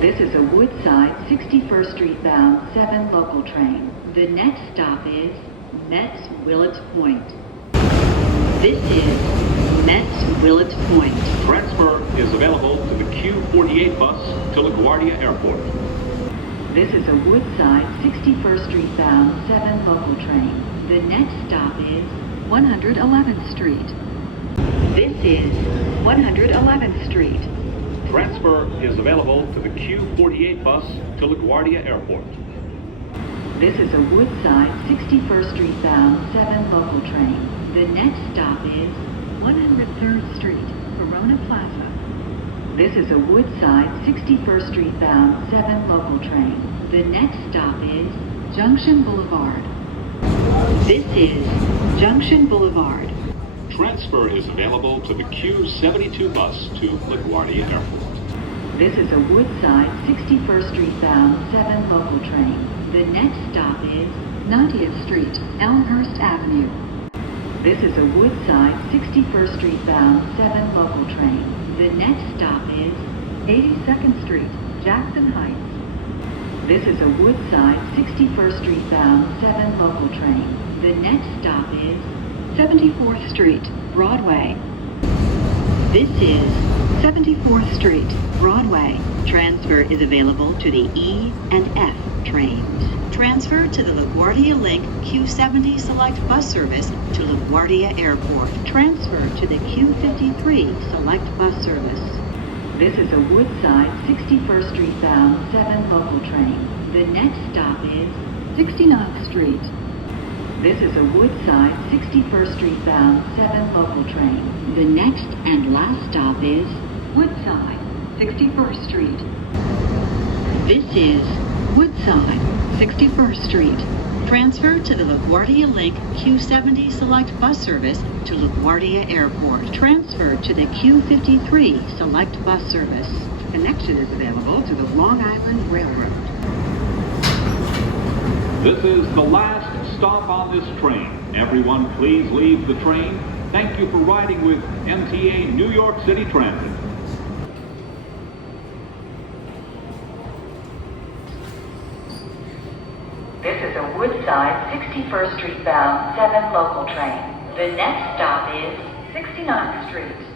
This is a Woodside 61st Street bound 7 local train. The next stop is Metz Willets Point. This is Metz Willets Point. Transfer is available to the Q48 bus to LaGuardia Airport. This is a Woodside 61st Street bound 7 local train. The next stop is 111th Street. This is 111th Street. Transfer is available to the Q48 bus to LaGuardia Airport. This is a Woodside 61st Street bound 7 local train. The next stop is 103rd Street, Corona Plaza. This is a Woodside 61st Street bound 7 local train. The next stop is Junction Boulevard. This is Junction Boulevard. Transfer is available to the Q72 bus to LaGuardia Airport. This is a Woodside 61st Street bound 7 local train. The next stop is 90th Street, Elmhurst Avenue. This is a Woodside 61st Street bound 7 local train. The next stop is 82nd Street, Jackson Heights. This is a Woodside 61st Street bound 7 local train. The next stop is 74th Street, Broadway. This is 74th Street, Broadway. Transfer is available to the E and F trains. Transfer to the LaGuardia Link Q70 Select Bus Service to LaGuardia Airport. Transfer to the Q53 Select Bus Service. This is a Woodside 61st Street bound 7 local train. The next stop is 69th Street. This is a Woodside 61st Street bound 7 local train. The next and last stop is Woodside 61st Street. This is Woodside 61st Street. Transfer to the LaGuardia Link Q70 Select Bus Service to LaGuardia Airport. Transfer to the Q53 Select Bus Service. Connection is available to the Long Island Railroad. This is the last stop on this train. Everyone please leave the train. Thank you for riding with MTA New York City Transit. This is a Woodside 61st Street bound 7 local train. The next stop is 69th Street.